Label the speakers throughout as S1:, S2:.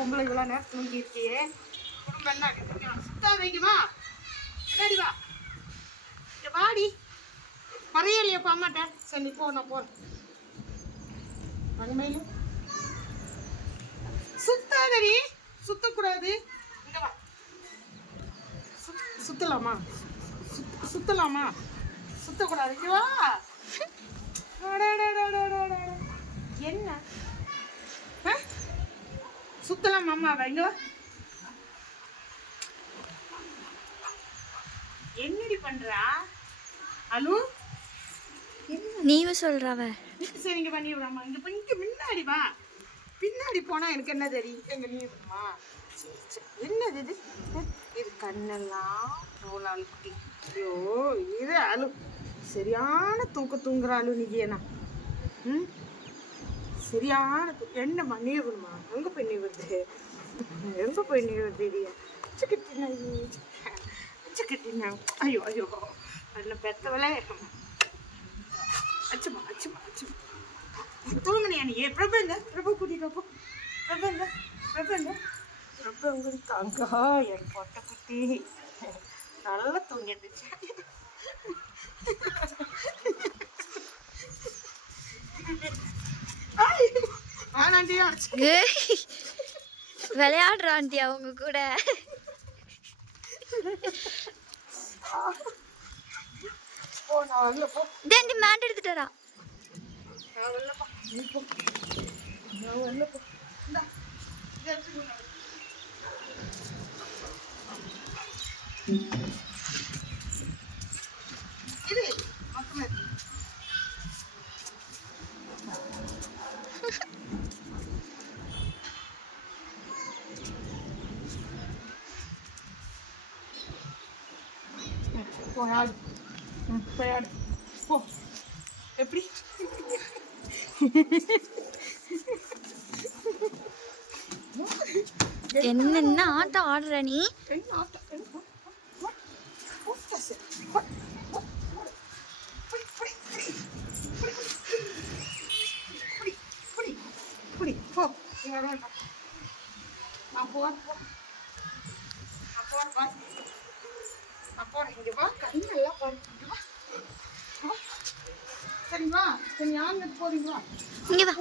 S1: பொம்பளை இவ்வளோ நேரம் தூங்கி இருக்கியே குடும்பம் என்ன சுத்தா வைக்குமா என்னடி வா. வாடி. மறையலையே பாமாட்டேன் சரி நீ போ நான் போறேன். மகமேலும் சுத்தாதடி. சுத்தக்கூடாது. வா. சுத்- சுத்தலாமா? சுத்- சுத்தலாமா? சுத்தக்கூடாது. என்ன? சுத்தலாம் அம்மா இங்க வா. என்னடி பண்றா? அலு?
S2: நீவே சொல்றவ
S1: சரி இங்க பண்ணி விடாமா இங்க இங்க முன்னாடி வா. பின்னாடி போனா எனக்கு என்ன தெரியும் எங்க நீ விடுமா. என்னது இது? இது கண்ணெல்லாம் ரோலால் குட்டி ஐயோ இது அலு. சரியான தூக்க தூங்குற அலு நீ ஏனா ம்? சரியான தூ- என்னம்மா நீ விடுமா எங்கே போய் நீ எங்கே எங்க போய் நீ வருது சிக்கிட்டினா சிக்கிட்டினா ஐயோ ஐயோ. நல்ல பெத்தவளே. அச்சுமா அச்சுமா அச்சுமா. தூங்குனியா நீ? பிரபு எங்க? பிரபு கூட்டிட்டு போ. பிரபு எங்க? பிரபு எங்க? பிரபு உங்களுக்கு அங்கா என் பொட்டை குட்டி. நல்லா தூங்கிடுச்சு ஆனாண்டியா அடிச்சு
S2: விளையாடுற ஆண்டி அவங்க கூட. தேண்டி மேண்ட் எடுத்துட்டாரா
S1: நீ போ நான் வரல போ இந்தா இதை எடுத்துக்கோ நான். இரு மொத்தமா இரு. போய் ஆடு. ம், போய் ஆடு. போ. எப்படி?
S2: என்னென்ன ஆட்டம் ஆடுற நீ.
S1: நான் போறேன், போ. நான் போறேன், போறேன், இங்க வா, பாரு, இங்க வா. சரி வா சரி யாருங்க போறீங்களா
S2: இங்க வா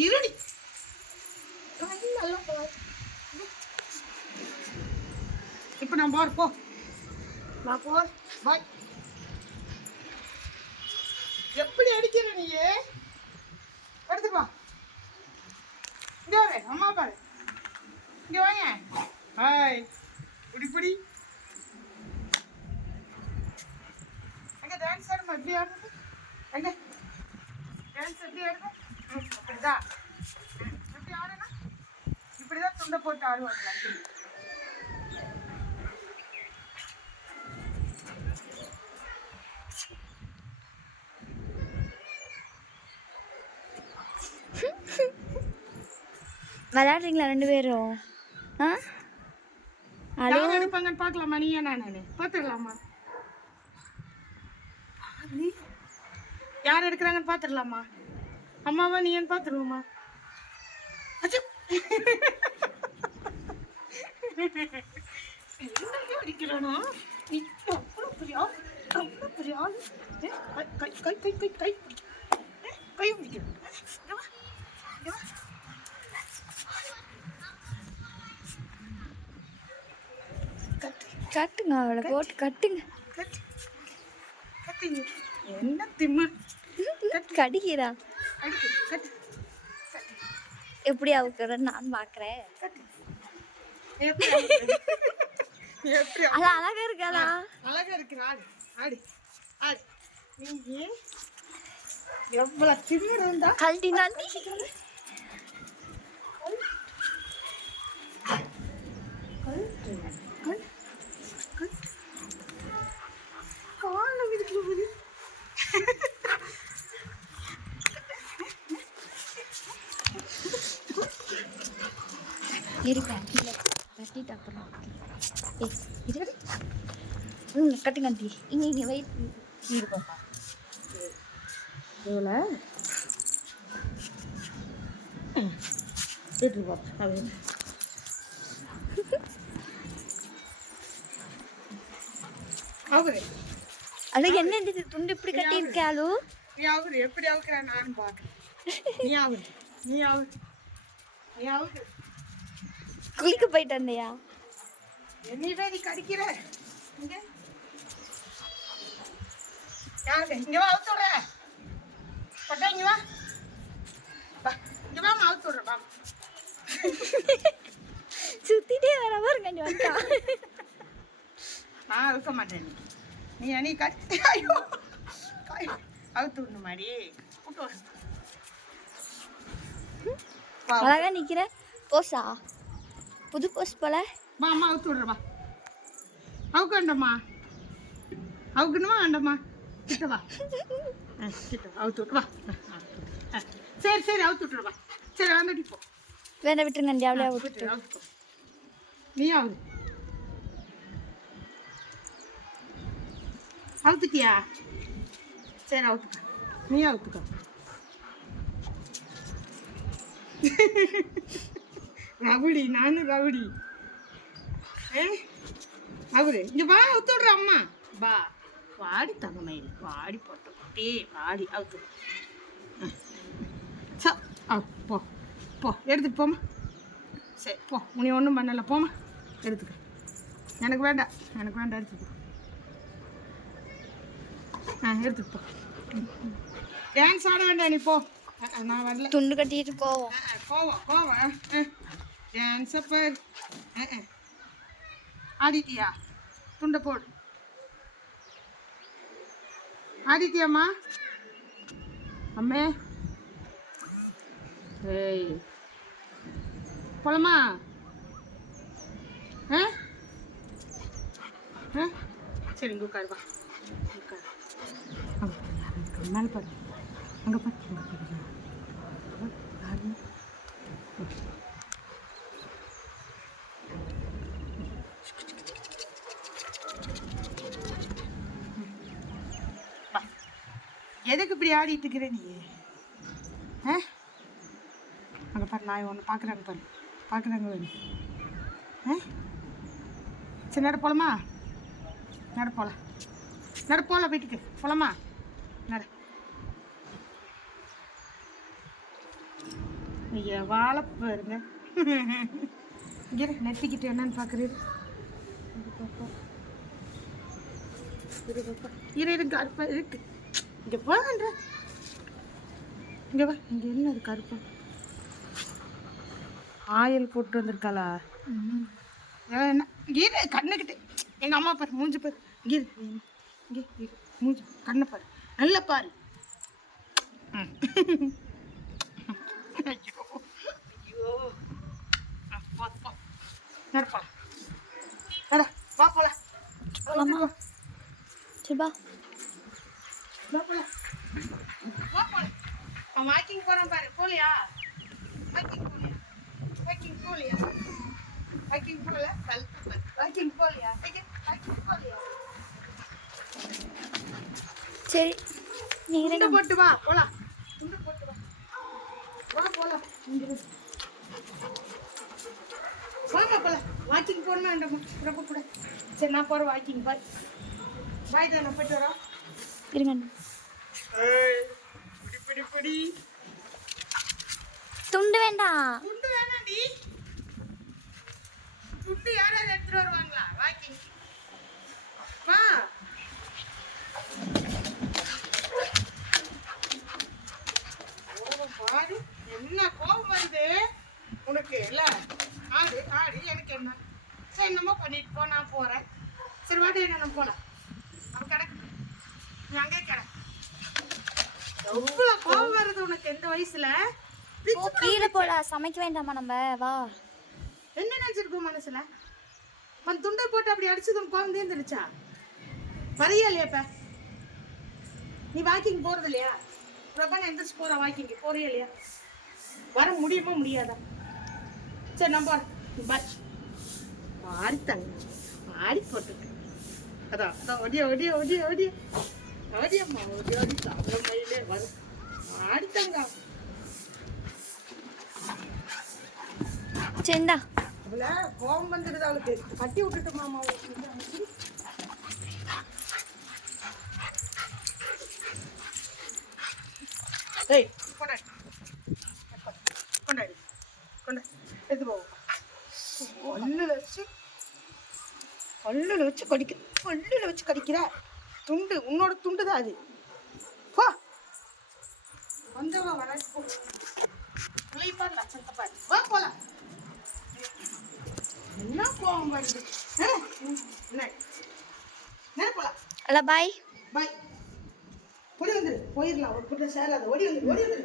S1: இருடி பாரு. இப்ப நான் போற போ நான் போற பாய் எப்படி அடிக்கிற நீ எடுத்துட்டு வா பாரு அம்மா பாரு. இங்க வாங்க. ஹாய் புடி புடி எங்க டான்ஸ் ஆடுமா? எப்படி ஆடுறது? எங்க டான்ஸ் எப்படி ஆடுது அப்படிதான். ம், எப்படி ஆடுனா? இப்படிதான் துண்டை போட்டு ஆடுவாங்க.
S2: விளையாடுறீங்களா ரெண்டு பேரும்? ஆ?
S1: யார் எடுப்பாங்கன்னு பார்க்கலாமா நீ நானு. பார்த்துடலாமா? யார் எடுக்கிறாங்கன்னு பார்த்துடலாமா? அம்மாவா நீ ஏன்னு பார்த்துருவோமா அச்சோ. என்னையும் அடிக்கிறானா? நீ அவ்வளோ பெரிய அவ்வளோ பெரிய கை கை கை கை கை கை பிடி. ஏ, கை பிடிக்கிறேன் இங்க வா, இங்க வா. கட்டு
S2: கட்டுங்க அவளை போட்டு கட்டுங்க.
S1: கட்டு கட்டுங்க என்ன திமிர்
S2: கடிக்கிறா. எப்படி அவுக்குறன்னு நான்
S1: அடி-
S2: அது அழகா இருக்காளா?
S1: அழகா இருக்கிற ஆடு. ஆடு. எவ்வளவு திமிர் இருந்தா?
S2: நான்
S1: காலம்
S2: இருக்கேன் கீழே. கட்டிட்டு அப்புறம் ஏய் இரு ம் கட்டுங்க ஆண்டி. இங்கே இங்கே வெயிட்
S1: இரு பாப்பா. எவ்வளோ வீட்டுக்கு அவரு
S2: அது என்ன இது? துண்டு இப்படி கட்டியிருக்காளு
S1: நீ அவரு எப்படி அவுக்குற நானும் பார்க்குறேன் நீ அவரு நீ அவரு நீ அவரு
S2: குளிக்க போயிட்டு வந்தியா?
S1: நீ கடிக்கிற? இங்க. வா அவுத்து விடுற பட்டா இங்க வா. இங்க வா அவுத்து விடுற வா
S2: சுத்திட்டே வர பாருங்க நீ வந்தா
S1: நான் அவுக்க மாட்டேன் நீ. நீ கடி ஐயோ. அவுத்து விடணும் மாடி. கூட்டு
S2: அழகா நிக்கிற. போஸா புது போஸ் போல.
S1: வா அம்மா அவுத்து விடுற வா. அவுக்க வேண்டாம்மா. அவுக்கணுமா வேண்டாம்மா? கிட்ட வா. அவுத்து விட்டு வா. அவுத்து சரி சரி அவுத்து விட்டுரு வா. சரி வந்துட்டு போ.
S2: வேணா விட்டுருங்க ஆண்டி அவளே
S1: அவுத்து போ. நீ அவுது அவுத்துட்டியா? சரி அவுத்துக்க நீ அவுத்துக்க. ரவுடி நானும் ரவுடி. ஏ? அவரு இங்க வா அவுத்து விடுற அம்மா. வா. வாடி தங்கமயில் வாடி போட்ட. குட்டி வாடி அவுத்து. ச போ போ. எடுத்துட்டு போமா சரி போ. உனி ஒன்றும் பண்ணல போமா எடுத்துக்க. எனக்கு வேண்டாம் எனக்கு வேண்டாம் எடுத்துக்கோ ஆ எடுத்துட்டு போ. டான்ஸ் ஆட வேண்டாம் நீ போ. நான் வரல.
S2: துண்டு கட்டிட்டு போவோம்
S1: கோவம் கோவம் டான்ஸை பார் ஆ, ஆடிட்டியா துண்டை போடு. ஆடிட்டியாம்மா அம்மே. ஏய். போலமா? ஆ சரி இங்கே உட்காரு வா. உட்காரு. அங்கே பாரு. யாரு இருக்கா? மேலே பாரு. அங்கே பாரு. எதுக்கு இப்படி ஆடிட்டு இருக்கிற நீ ஆ அங்கே பாரு நான் ஒன்று பார்க்குறாங்க பாரு பார்க்குறாங்க பாரு ஆ சரி நட போலாமா நட போகலாம் நட போகலாம் வீட்டுக்கு போலாமா நட ஐயா வாழை இருங்க இங்கே நெத்திக்கிட்டு என்னன்னு பார்க்குறது இரு இரு இருக்கு இங்கே போகன்ற இங்கே வா. இங்கே என்ன அது கருப்பா? ஆயில் போட்டு வந்திருக்காளா? ஏன் என்ன? இரு கண்ணுக்கிட்டு. எங்கள் அம்மா பாரு மூஞ்சி பாரு. நீ இங்கே இரு. மூஞ்சி கண்ணை பாரு. நல்லா பாரு. ஐயோ. ஐயோ. போ போ. நட போலாம் நட வா போலாமா?
S2: சரி பா
S1: அவன் வாக்கிங் போகிறான் பாரு போலியா வாக்கிங் போலியா வாக்கிங் போலியா வாக்கிங் போகல வாக்கிங் போலியா வாக்கிங் போலியா
S2: சரி நீ
S1: துண்டு
S2: இருங்க
S1: போட்டு வா போலாம். துண்டு போட்டு வா. வா போலாம். வாங்க போலாம். வாக்கிங் போகணுமா வேண்டாமா? ரொம்ப கூட. சரி நான் போகிறேன் வாக்கிங் பாய். பாய் தான் நான் போயிட்டு வரோம்
S2: இருங்க ஆண்டி.
S1: பிடி பிடி பிடி
S2: துண்டு வேண்டாம்
S1: துண்டு வேணாண்டி. துண்டு யாராவது எடுத்துட்டு வருவாங்களா? வாக்கிங் வா. பாரு. என்ன கோபம் வருது? உனக்கு இல்ல. ஆடு ஆடு எனக்கு என்ன? சரி என்னமோ பண்ணிட்டு போ நான் போறேன். சரி வாடி என்ன போலாம் அவன் கிடக்கு நீ அங்கே கிட எவ்வளவு கோபம் வருது உனக்கு எந்த வயசுல?
S2: கீழே போடா சமைக்க வேண்டாமா நம்ம? வா.
S1: என்ன நினைச்சிருக்கோம் மனசுல? உன் துண்டை போட்டு அப்படி அடிச்சது உன் குழந்தை இருந்துருச்சா வரையா இல்லையா இப்ப? நீ வாக்கிங் போறது இல்லையா? பிரபன் எந்திரிச்சு போற வாக்கிங் போறியா இல்லையா? வர முடியுமா முடியாதா? சரி நம்ம பாய் ஆடி தங்க ஆடி போட்டுருக்கு அதான் அதான் ஒடியா ஒடியா ஒடியா ஒடியா ஓடியம்மா ஓடி ஓடி அவ்வளோ மயிலே வரும் ஆடித்தாங்க
S2: சரிந்தா
S1: அவள கோபம் வந்துடுது அவளுக்கு. கட்டி விட்டுட்டு மாமா ஏய் கொண்டாடி. கொண்டாடி. கொண்டாடி. எடுத்து போவோம் பல்லுல வச்சு பல்லுல வச்சு கடிக்க பல்லுல வச்சு கடிக்கிற. துண்டு உன்னோட துண்டு தான் அது. போ. கொஞ்சமா வர பாரு லட்சத்தை பாரு. வா போலாம். என்ன கோவம் வருது? என்ன? போலாம்?
S2: அல்ல பாய்.
S1: பாய். ஓடி வந்துரு போயிடலாம் ஒரு கிட்ட சேராத. ஓடி வந்துரு ஓடி வந்துரு.